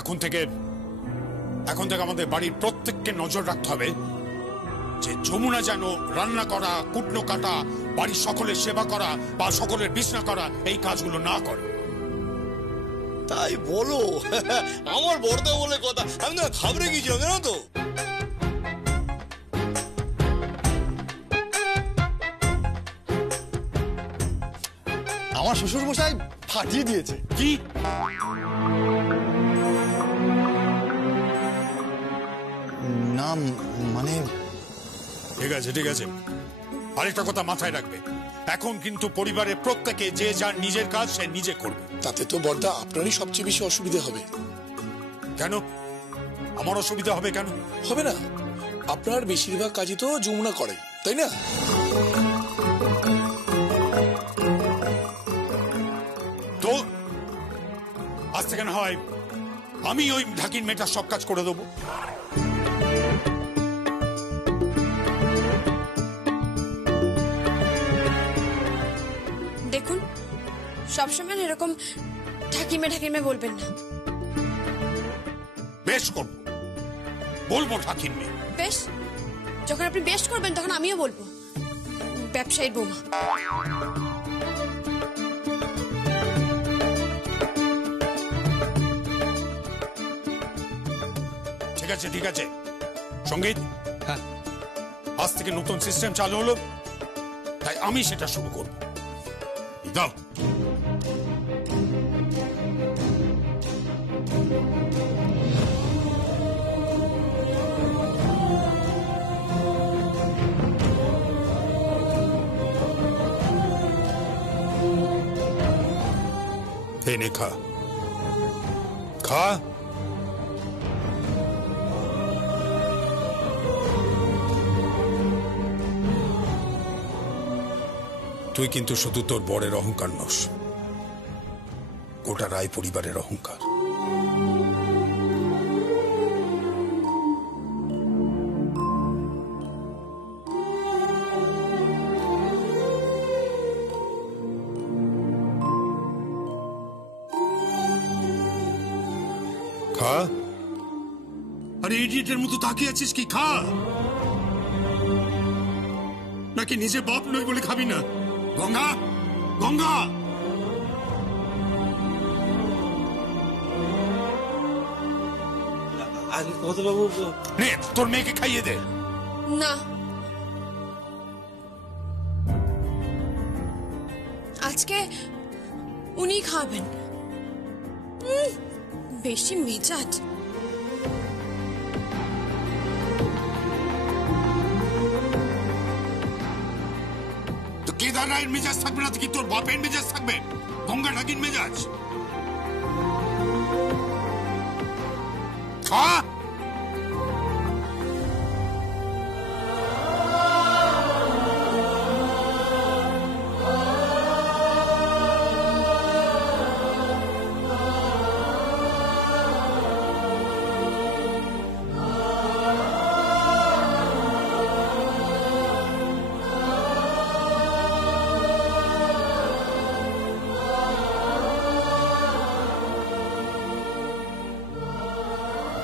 এখন থেকে আমাদের বাড়ির প্রত্যেককে নজর রাখতে হবে যে যমুনা যেন রান্না করা, কুটনো কাটা, বাড়ির সকলের সেবা করা বা সকলের বিছনা করা এই কাজগুলো না করে। তাই বলো? আমার বড়দা বলে কথা, আমি না ঘাবড়ে গিয়েছিলাম জানো তো। আমার শ্বশুর মশাই ফাটিয়ে দিয়েছে। কি? না মানে ঠিক আছে, আরেকটা কথা মাথায় রাখবে, এখন কিন্তু পরিবারের প্রত্যেকে যে যার নিজের কাজ সে নিজে করবে। তাতে তো বড়দা আপনারই সবচেয়ে বেশি অসুবিধা হবে। কেন? আমার অসুবিধা হবে কেন? হবে না, আপনার বেশিরভাগ কাজই তো যমুনা করে, তাই না? তো আজ থেকে না হয় আমি ওই ঢাকির মেয়েটার সব কাজ করে দেবো। দেখুন, সবসময় এরকম ঠাকিমে বলবেন না। বেশ করবো, বলবো ঠাকির মেয়ে। বেশ, যখন আপনি বেশ করবেন তখন আমিও বলবো ব্যবসায়ীর বৌমা। ঠিক আছে সঙ্গীত, হ্যাঁ, আজ থেকে নতুন সিস্টেম চালু হলো, তাই আমি সেটা শুরু করব। দাও। এনে খা। তুই কিন্তু শুধু তোর বরের অহংকার নস, গোটা রায় পরিবারের অহংকার। খা। আরে ইডিয়েটের মতো তাকিয়ে আছিস কি? খা। নাকি নিজে বাপ নই বলে খাবি না? গঙ্গা, গঙ্গা, বাবু নে তোর মেয়েকে খাইয়ে দে। না, আজকে উনি খাবেন। বেশি মেজাজ। কেদার রায়ের মেজাজ থাকবে না কি তোর বাপের মেজাজ থাকবে? গঙ্গা ঢাকির মেজাজ। খা।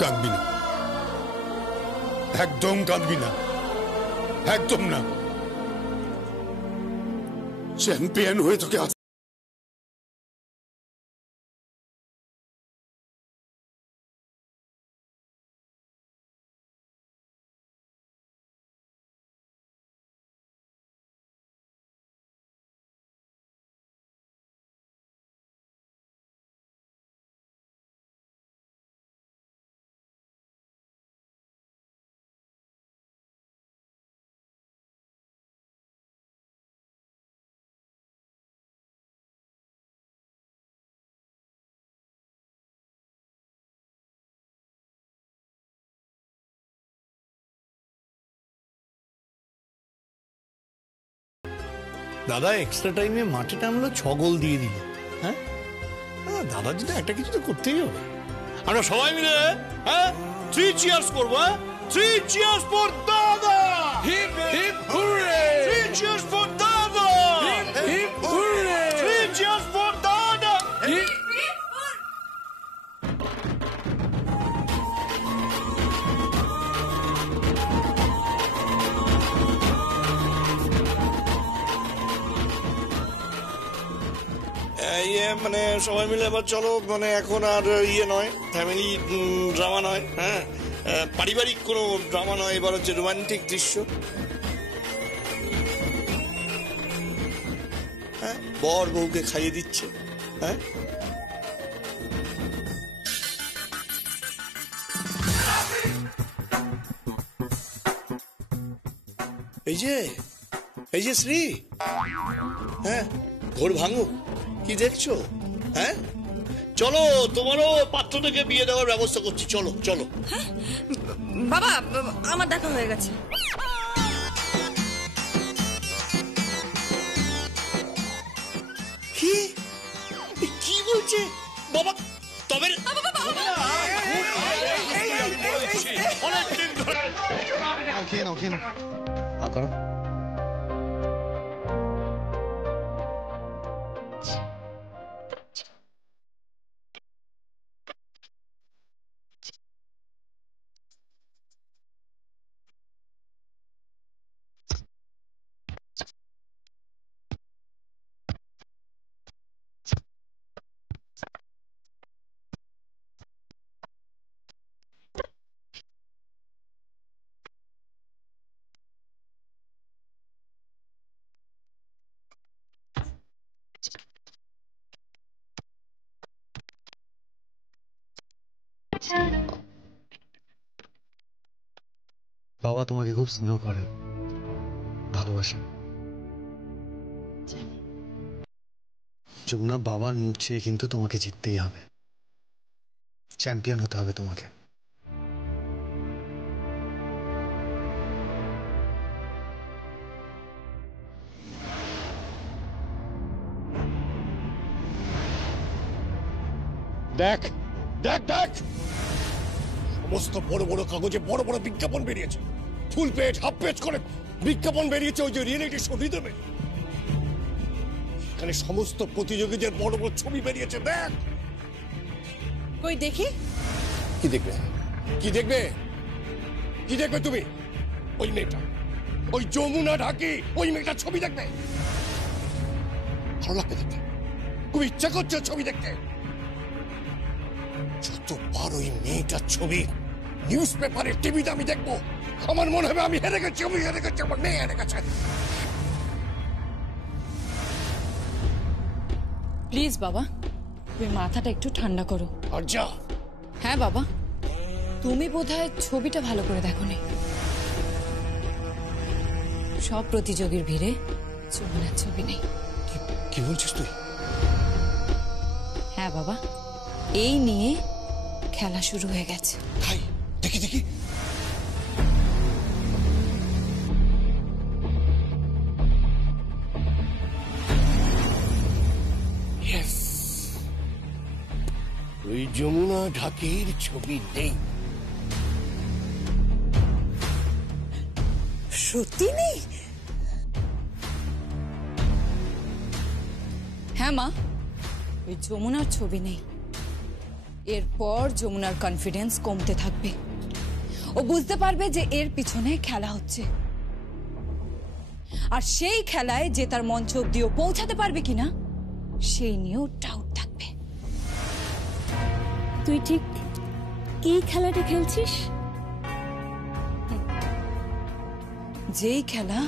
কাঁদবি না, একদম কাঁদবি না, একদম না। চ্যাম্পিয়ন হয়ে তোকে দাদা এক্সট্রা টাইমে মাঠে টানলো, 6 গোল দিয়ে দিল। হ্যাঁ, দাদার জন্য একটা কিছু তো করতেই হবে। আমরা সবাই মিলে 3 চিয়ার্স করবো। 3 চিয়ার্স ফর দাদা। Hip hip hurray. 3 cheers for দাদা। Hip hip hurray. 3 cheers for দাদা। Hip hip hurray. মানে সবাই মিলে এবার চলো, মানে এখন আর ইয়ে নয়, ফ্যামিলি ড্রামা নয়, হ্যাঁ পারিবারিক কোনো ড্রামা নয়, এবার হচ্ছে রোমান্টিক দৃশ্য। হ্যাঁ, বর বউকে খাইয়ে দিচ্ছে। হ্যাঁ, এই যে শ্রী, হ্যাঁ ঘোর ভাঙো, কি দেখছো? হ্যাঁ চলো, তোমারও পাত্র থেকে বিয়ে দেওয়ার ব্যবস্থা করছি, চলো চলো। বাবা, আমার দেখা হয়ে গেছে। কি কি বলছে বাবা? তবে বাবা তোমাকে খুব স্নেহ করে, ভালোবাসেন। যমুনা, বাবার মুখ চেয়ে কিন্তু তোমাকে জিততেই হবে, চ্যাম্পিয়ন হতে হবে তোমাকে। দেখ দেখ দেখ, সমস্ত বড় বড় কাগজে বড় বড় বিজ্ঞাপন বেরিয়েছে, ফুল পেজ হাফ পেজ করে বিজ্ঞাপন বেরিয়েছে ওই যে রিয়েলিটি শো রিদমে। এখানে সমস্ত প্রতিযোগীদের বড় বড় ছবি বেরিয়েছে, দেখ। কই দেখি। কি দেখবে? কি দেখবে? কি দেখবে তুমি? ওই মেয়েটা, ওই যমুনা ঢাকি, ওই মেয়েটার ছবি দেখবে? ভালো লাগবে দেখতে, খুব ইচ্ছা করছে ছবি দেখতে। যতবার ওই মেয়েটার ছবি নিউজ পেপারে টিভিতে আমি দেখবো, আমার মনে হবে আমি হেরে গেছি, আমি হেরে গেছি, আমার মেয়ে হেরে গেছে। প্লিজ বাবা, তুমি মাথাটা একটু ঠান্ডা করো। আর যা। হ্যাঁ বাবা, তুমি বোধহয় ছবিটা ভালো করে দেখোনি। সব প্রতিযোগীর ভিড়ে যমুনার ছবি নেই। কি বলছিস তুই? হ্যাঁ বাবা, এই নিয়ে খেলা শুরু হয়ে গেছে। তাই? দেখি দেখি। ওই যমুনা ঢাকির ছবি নেই। সত্যি নেই? হ্যাঁ মা, ওই যমুনার ছবি নেই। এরপর যমুনার কনফিডেন্স কমতে থাকবে, ও বুঝতে পারবে যে এর পিছনে খেলা হচ্ছে, আর সেই খেলায় যে তার মঞ্চ অব্দিও পৌঁছাতে পারবে কিনা সেই নিয়েও ডাউট থাকবে। তুই ঠিক কি খেলাটা খেলছিস? যেই খেলা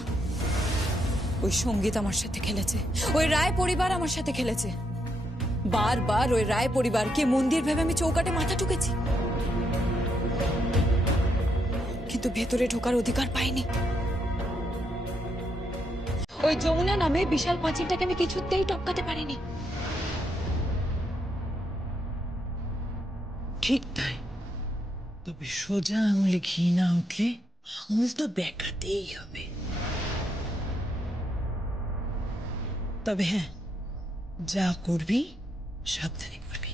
ওই সঙ্গীত আমার সাথে খেলেছে, ওই রায় পরিবার আমার সাথে খেলেছে। বারবার ওই রায় পরিবারকে মন্দির ভেবে আমি চৌকাটে মাথা ঠুকেছি, কিন্তু ভেতরে ঢোকার অধিকার পাইনি। ওই যমুনা নামে বিশাল পাঁচিলটাকে আমি কিছুতেই টপকাতে পারিনি। ঠিক তাই, তবে সোজা আঙুলে ঘি না উঠলে আঙুল তো বেঁকাতেই হবে। তবে হ্যাঁ, যা করবি সাবধানে করবি।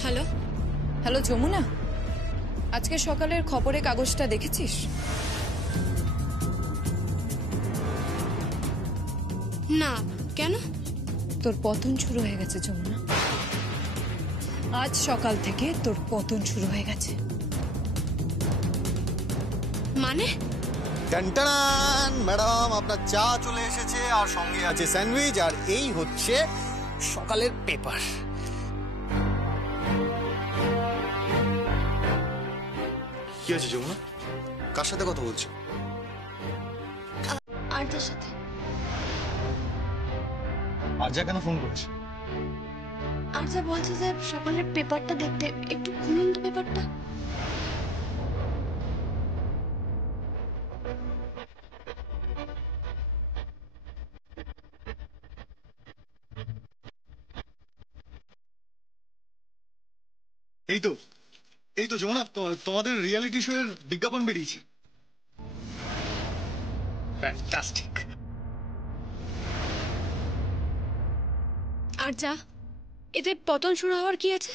হ্যালো হ্যালো যমুনা, আজকে সকালের খবরের কাগজটা দেখেছিস? না, কেন? তোর পতন শুরু হয়ে গেছে যমুনা। আজ সকাল থেকে তোর পতন শুরু হয়ে গেছে। মানে? টানটান ম্যাডাম, আপনার চা চলে এসেছে আর সঙ্গে আছে স্যান্ডউইচ, আর এই হচ্ছে সকালের পেপার। কি হয়েছে যমুনা? কার সাথে কথা বলছো? আরজার সাথে। আজা কেন ফোন করেছে? আরজা বলছে যে সকালের পেপারটা দেখতে, একটু খুলুন তো পেপারটা। এই তো যমুনা, তোমাদের রিয়েলিটি শো এর বিজ্ঞাপন বেরিয়েছে। ফ্যান্টাস্টিক। আরজা, এতে পতন শুরু হওয়ার কি আছে?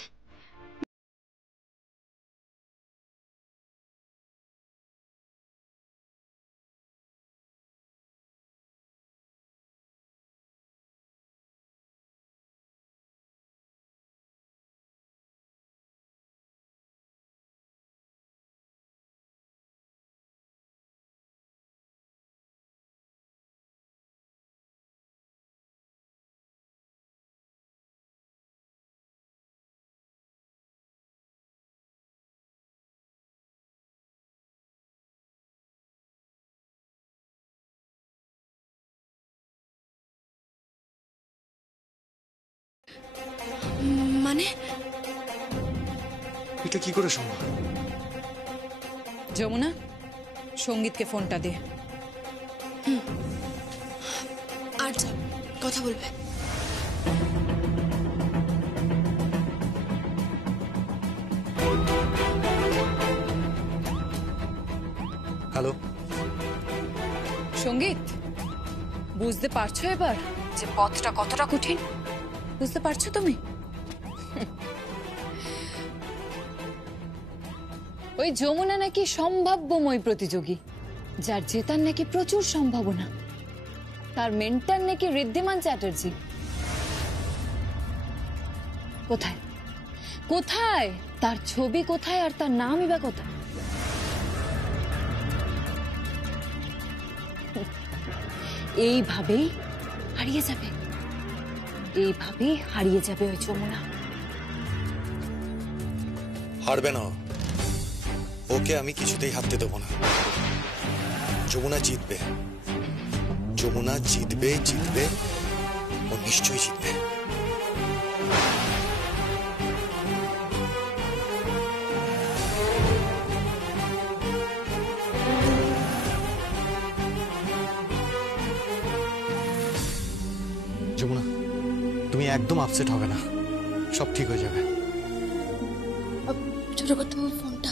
মানে? এটা কি করে সম্ভব? যমুনা, সঙ্গীতকে ফোনটা দে। আরজা কথা বলবে। হ্যালো সঙ্গীত, বুঝতে পারছো এবার যে পথটা কতটা কঠিন? বুঝতে পারছো তুমি? ওই যমুনা নাকি সম্ভাব্যময় প্রতিযোগী, যার জেতার নাকি প্রচুর সম্ভাবনা। তার মেন্টর নাকি ঋদ্ধিমান চ্যাটার্জি। কোথায় কোথায় তার ছবি, কোথায় আর তার নামই বা কোথায়? এইভাবেই হারিয়ে যাবে, এইভাবেই হারিয়ে যাবে ওই যমুনা। হারবে না, ওকে আমি কিছুতেই হারতে দেবো না। যমুনা জিতবে, যমুনা জিতবে, জিতবে, ও নিশ্চয়ই জিতবে। যমুনা, তুমি একদম আপসেট হবে না, সব ঠিক হয়ে যাবে। ছোট করতে হবে ফোনটা।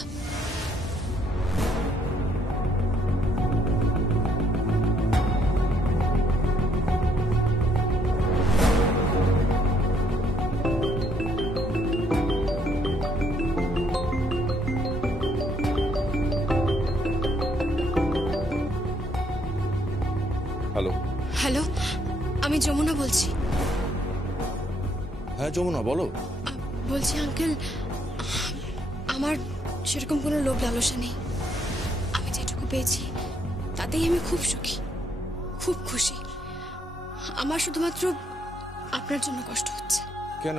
হ্যালো। হ্যালো, আমি যমুনা বলছি। হ্যাঁ যমুনা, বলো। বলছি আঙ্কেল, আমার সেরকম কোনো লোভ লালসা নেই। আমি যেটুকু পেয়েছি তাতেই আমি খুব সুখী, খুব খুশি। আমার শুধুমাত্র আপনার জন্য কষ্ট হচ্ছে। কেন,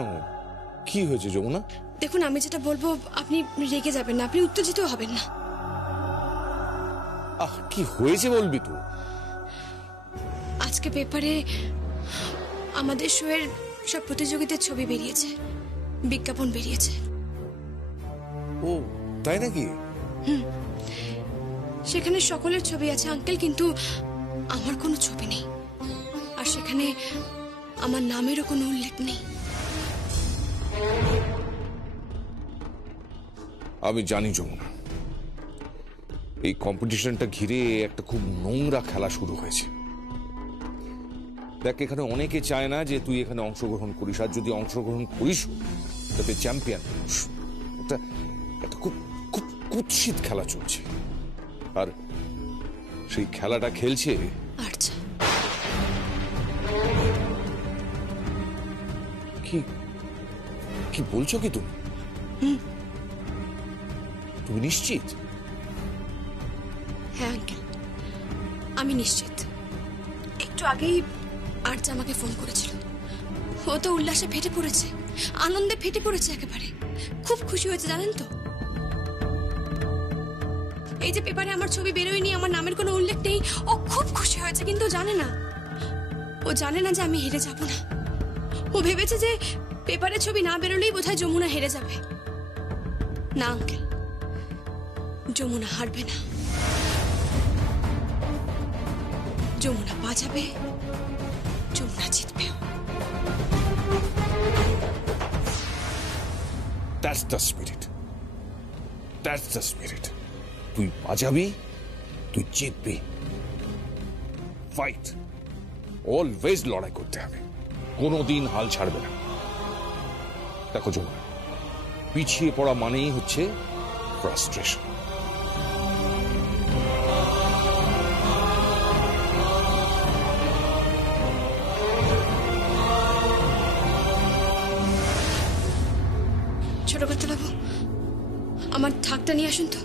কি হয়েছে যমুনা? দেখুন, আমি যেটা বলবো আপনি রেগে যাবেন না, আপনি উত্তেজিত হবেন না। আহ, কি হয়েছে বলবি তো। আজকে পেপারে আমাদের শোয়ের সব প্রতিযোগিতার ছবি বেরিয়েছে, বিজ্ঞাপন বেরিয়েছে। ও তাই নাকি? সেখানে সকলের ছবি আছে আঙ্কেল, কিন্তু আমার কোনো ছবি নেই। আর সেখানে আমার নামেরও কোনো উল্লেখ নেই। আমি জানি যমুনা, এই কম্পিটিশনটা ঘিরে একটা খুব নোংরা খেলা শুরু হয়েছে। দেখ, এখানে অনেকে চায় না যে তুই এখানে অংশগ্রহণ করিস, আর যদি অংশগ্রহণ করিস তাতে চ্যাম্পিয়ন। একটা খুব খুব কুৎসিত খেলা চলছে, আর সেই খেলাটা খেলছে আচ্ছা, কি কি বলছো কি তুমি? তুমি নিশ্চিত? হ্যাঁ আঙ্কেল, আমি নিশ্চিত। একটু আগেই আর্য আমাকে ফোন করেছিল। ও তো উল্লাসে ফেটে পড়েছে, আনন্দে ফেটে পড়েছে একেবারে। খুব খুশি হয়েছে জানেন তো। এই যে পেপারে আমার ছবি বেরোয়নি, আমার নামের কোনো উল্লেখ নেই, ও খুব খুশি হয়েছে। কিন্তু জানে না, ও জানে না যে আমি হেরে যাব না। ও ভেবেছে যে পেপারে ছবি না বেরোলেই বোধহয় যমুনা হেরে যাবে। না আঙ্কেল, যমুনা হারবে না। যমুনা বাঁচাবে, যমুনা জিতবে। That's the spirit. That's the spirit. তুই বাজাবি, তুই জিতবি। ফাইট, অলওয়েজ লড়াই করতে হবে, কোনোদিন হাল ছাড়বে না। দেখো যমুনা, পিছিয়ে পড়া মানেই হচ্ছে ফ্রাস্ট্রেশন। ছোট করতে বাবু, আমার ঢাকটা নিয়ে আসুন তো।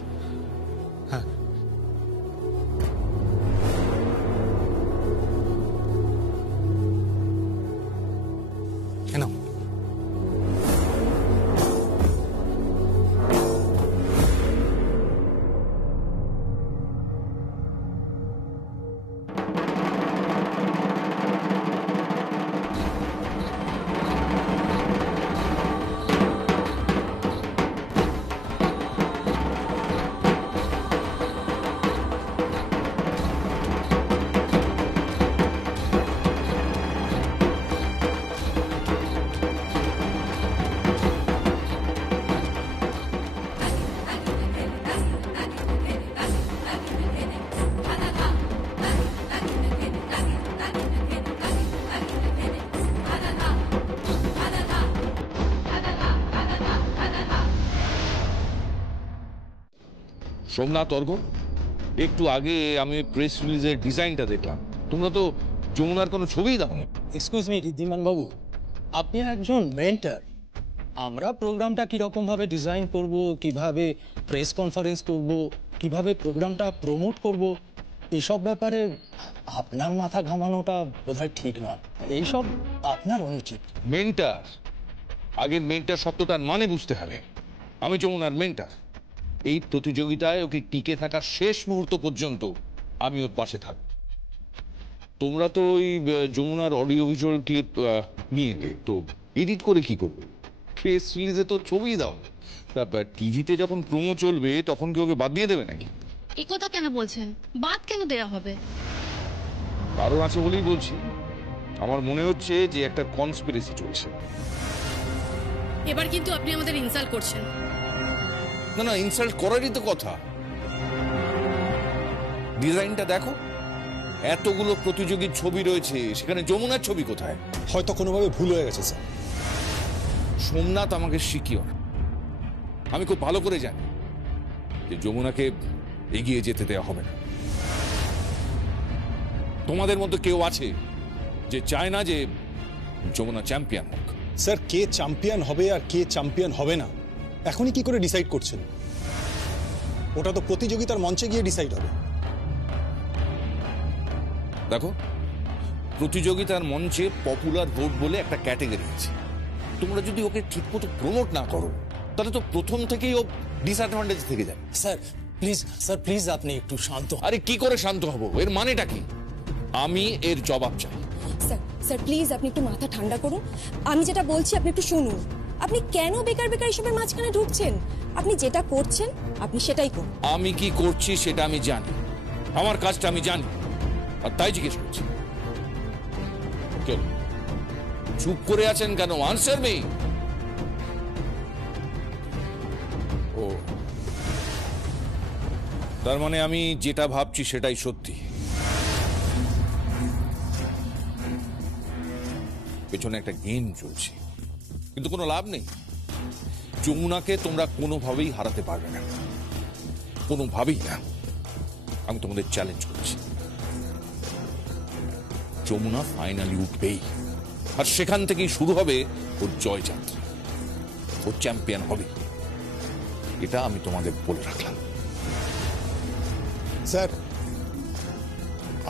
কেন? সোমনাথ, অর্ঘ, একটু আগে আমি প্রেস রিলিজের ডিজাইনটা দেখলাম। তোমরা তো যমুনার কোনো ছবিই দাও। এক্সকিউজ মি ঋদ্ধিমান বাবু, আপনি একজন মেন্টর। আমরা প্রোগ্রামটা কীরকম ভাবে ডিজাইন করব, কিভাবে প্রেস কনফারেন্স করব, কিভাবে প্রোগ্রামটা প্রমোট করব, এসব ব্যাপারে আপনার মাথা ঘামানোটা বোধহয় ঠিক নয়। এইসব আপনার অনুচিত। মেন্টার, আগের মেন্টার শব্দটার মানে বুঝতে হবে। আমি যমুনার মেন্টার। এই প্রতিযোগিতায় ওকে টিকে থাকার শেষ মুহূর্ত পর্যন্ত আমি ওর পাশে থাকব। তোমরা তো ওই যমুনার অডিও ভিজুয়াল ক্লিপ নিয়ে তো এডিট করে কি করবে? প্রেস রিলিজে তো ছবি দাও, তারপর টিভিতে যখন প্রোমো চলবে তখন কি ওকে বাদ দিয়ে দেবে নাকি? এই কথা কেন বলছেন? বাদ কেন দেয়া হবে? কারণ আছে বলেই বলছি। আমার মনে হচ্ছে যে একটা কনস্পিরেসি চলছে। এবার কিন্তু আপনি আমাদের ইনসাল্ট করছেন। না না, ইনসাল্ট করারই তো কথা। ডিজাইনটা দেখো, এতগুলো প্রতিযোগীর ছবি রয়েছে, সেখানে যমুনার ছবি কোথায়? হয়তো কোনোভাবে ভুল হয়ে গেছে স্যার। সোমনাথ আমাকে সিকিওর। আমি খুব ভালো করে জানি যে যমুনাকে এগিয়ে যেতে দেওয়া হবে না। তোমাদের মধ্যে কেউ আছে যে চায় না যে যমুনা চ্যাম্পিয়ন হোক। স্যার, কে চ্যাম্পিয়ন হবে আর কে চ্যাম্পিয়ন হবে না এখনই কি করে ডিসাইড করছেন? ওটা তো প্রতিযোগিতার মঞ্চে গিয়ে ডিসাইড হবে। দেখো, প্রতিযোগিতার মঞ্চে পপুলার ভোট বলে একটা ক্যাটাগরি আছে। তোমরা যদি ওকে ঠিকমতো প্রমোট না করো তাহলে তো প্রথম থেকেই ও ডিসঅ্যাডভান্টেজ থেকে যায়। স্যার প্লিজ আপনি একটু শান্ত। আরে কি করে শান্ত হব? এর মানেটা কি? আমি এর জবাব চাই। স্যার প্লিজ আপনি একটু মাথা ঠান্ডা করুন। আমি যেটা বলছি আপনি একটু শুনুন। আপনি কেন বেকার বেকার এসবের মাঝখানে ঢুকছেন? আপনি যেটা করছেন আপনি সেটাই করুন। আমি কি করছি সেটা আমি জানি, আমার কাজটা আমি জানি, আর তাই জিজ্ঞেস করছি। কেউ চুপ করে আছেন কেন? Answer me. ও, তার মানে আমি যেটা ভাবছি সেটাই সত্যি। পেছনে একটা গেম চলছে, কিন্তু কোনো লাভ নেই। যমুনাকে তোমরা কোনোভাবেই হারাতে পারবে না, কোনোভাবেই না। আমি তোমাদের চ্যালেঞ্জ করছি, যমুনা ফাইনালি উঠবেই। আর সেখান থেকেই শুরু হবে ওর জয়যাত্রা। ও চ্যাম্পিয়ন হবে, এটা আমি তোমাদের বলে রাখলাম। স্যার,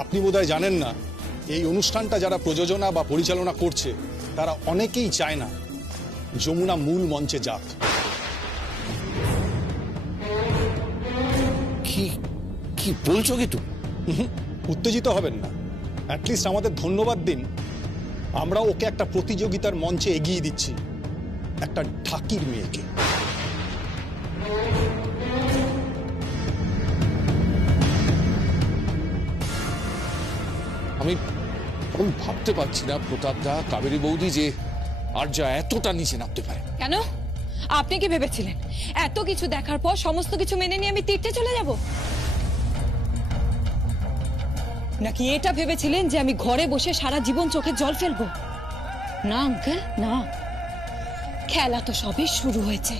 আপনি বোধহয় জানেন না, এই অনুষ্ঠানটা যারা প্রযোজনা বা পরিচালনা করছে তারা অনেকেই চায় না যমুনা মূল মঞ্চে যাক। কি কি বলছো কি তুমি? উত্তেজিত হবেন না, অ্যাটলিস্ট আমাদের ধন্যবাদ দিন। আমরা ওকে একটা প্রতিযোগিতার মঞ্চে এগিয়ে দিচ্ছি, একটা ঢাকির মেয়েকে। আমি ভাবতে পারছি না প্রতাপ দা, কাবেরী বৌদি, যে আর যা এতটা নিচে নামতে পারে। কেন? আপনি কি ভেবেছিলেন এত কিছু দেখার পর সমস্ত কিছু মেনে নিয়ে আমি তীর্থে চলে যাব? নাকি এটা ভেবেছিলেন যে আমি ঘরে বসে সারা জীবন চোখে জল ফেলবো? না আঙ্কেল, না। খেলা তো সবই শুরু হয়েছে।